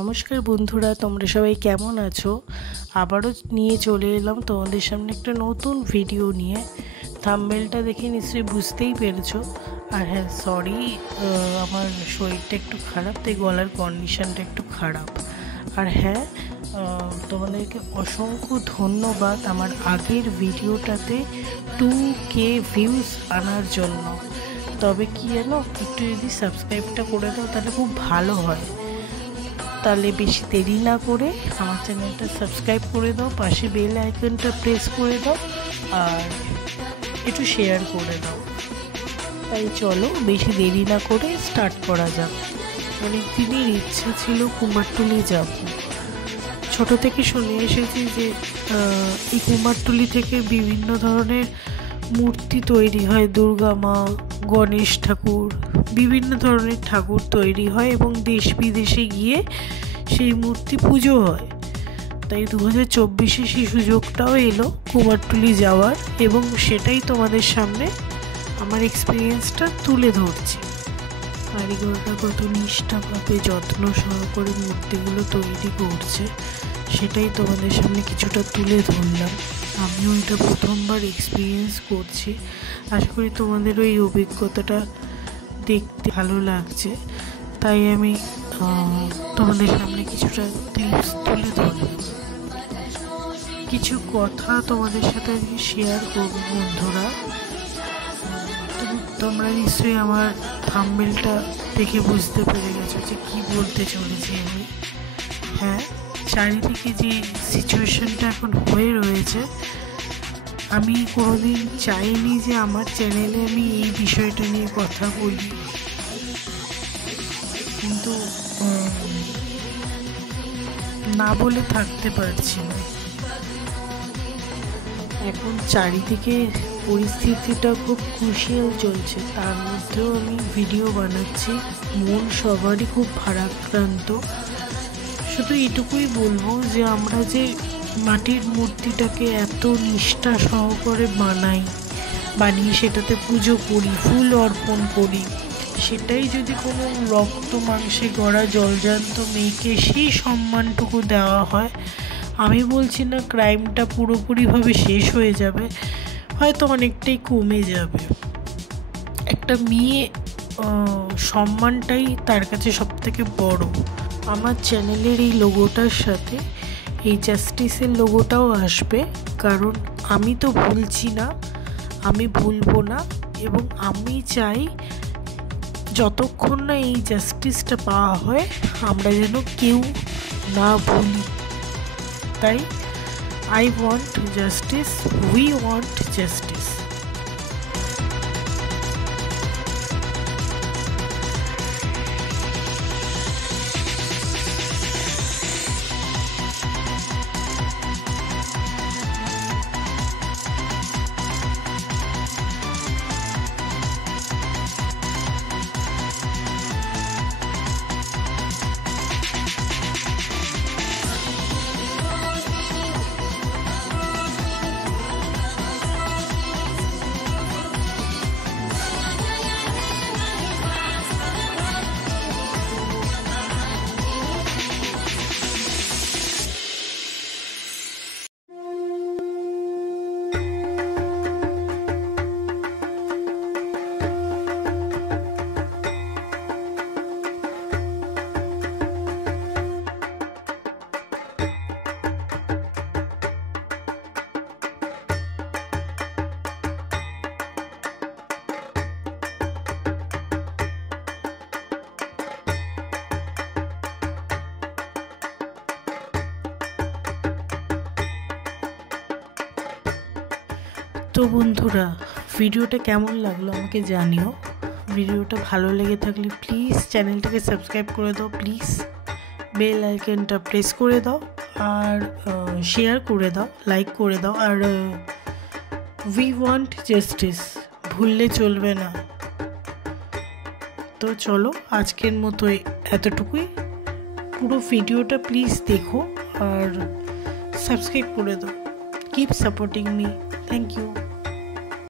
নমস্কার বন্ধুরা, তোমরা সবাই কেমন আছো? আবারও নিয়ে চলে এলাম তোমাদের সামনে একটা নতুন ভিডিও নিয়ে। থাম্বনেলটা দেখে নিশ্চয়ই বুঝতেই পেরেছো। আর হ্যাঁ, সরি, আমার শরীরটা একটু খারাপ, তাই গলার কন্ডিশনটা একটু খারাপ। আর হ্যাঁ, তোমাদেরকে অসংখ্য ধন্যবাদ আমার আগের ভিডিওটাতে 2K ভিউজ আনার জন্য। তবে কি জানো, একটু যদি সাবস্ক্রাইবটা করে দাও তাহলে খুব ভালো হয়। তাহলে বেশি দেরি না করে আমার চ্যানেলটা সাবস্ক্রাইব করে দাও, পাশে বেল আইকনটা প্রেস করে দাও আর একটু শেয়ার করে দাও। তাই চলো বেশি দেরি না করে স্টার্ট করা যাক। অনেক দিনের ইচ্ছা ছিল কুমারটুলি যাব। ছোট থেকে শুনে এসেছি যে এই কুমারটুলি থেকে বিভিন্ন ধরনের মূর্তি তৈরি হয়, দুর্গা মা, গণেশ ঠাকুর, বিভিন্ন ধরনের ঠাকুর তৈরি হয় এবং দেশ বিদেশে গিয়ে সেই মূর্তি পুজো হয়। তাই 2024-এ সেই সুযোগটাও এলো কুমারটুলি যাওয়ার, এবং সেটাই তোমাদের সামনে আমার এক্সপিরিয়েন্সটা তুলে ধরছি। কারিগররা কত নিষ্ঠাভাবে যত্ন সহকারে মূর্তিগুলো তৈরি করছে সেটাই তোমাদের সামনে কিছুটা তুলে ধরলাম। আমিও এটা প্রথমবার এক্সপিরিয়েন্স করছি। আশা করি তোমাদের ওই অভিজ্ঞতাটা দেখতে ভালো লাগছে, তাই আমি তোমাদের সামনে কিছুটা টিপস তুলে ধরলাম। কিছু কথা তোমাদের সাথে আজকে শেয়ার করবো বন্ধুরা। তোমরা নিশ্চয়ই আমার থাম্বনেলটা দেখে বুঝতে পেরে গেছো যে কী বলতে চলেছি আমি। হ্যাঁ, চারিদিকে যে সিচুয়েশনটা এখন হয়ে রয়েছে, আমি কোনোদিন চাইনি যে আমার চ্যানেলে আমি এই বিষয়টা নিয়ে কথা বলি, কিন্তু না বলে থাকতে পারছি না। এখন চারিদিকে পরিস্থিতিটা খুব ক্রুশিয়াল চলছে, তার মধ্যেও আমি ভিডিও বানাচ্ছি। মন সবারই খুব ভারাক্রান্ত। শুধু এটুকুই বলবো যে আমরা যে মাটির মূর্তিটাকে এত নিষ্ঠা সহকারে বানিয়ে সেটাতে পুজো করি, ফুল অর্পণ করি, সেটাই যদি কোনো রক্ত মাংসে গড়া জলজান্ত মেয়েকে সেই সম্মানটুকু দেওয়া হয়, আমি বলছি না ক্রাইমটা পুরোপুরিভাবে শেষ হয়ে যাবে, হয়তো অনেকটাই কমে যাবে। একটা মেয়ে সম্মানটাই তার কাছে সবথেকে বড়। আমার চ্যানেলের এই লোগোটার সাথে এই জাস্টিসের লোগোটাও আসবে, কারণ আমি তো ভুলছি না, আমি ভুলবো না, এবং আমি চাই যতক্ষণ না এই জাস্টিসটা পাওয়া হয় আমরা যেন কেউ না ভুলি। তাই I want justice, we want justice. তো বন্ধুরা, ভিডিওটা কেমন লাগলো আমাকে জানিও। ভিডিওটা ভালো লেগে থাকলে প্লিজ চ্যানেলটাকে সাবস্ক্রাইব করে দাও, প্লিজ বেল আইকনটা প্রেস করে দাও আর শেয়ার করে দাও, লাইক করে দাও। আর উই ওয়ান্ট জাস্টিস ভুললে চলবে না। তো চলো, আজকের মতো এতটুকুই। পুরো ভিডিওটা প্লিজ দেখো আর সাবস্ক্রাইব করে দাও। Keep supporting me. Thank you.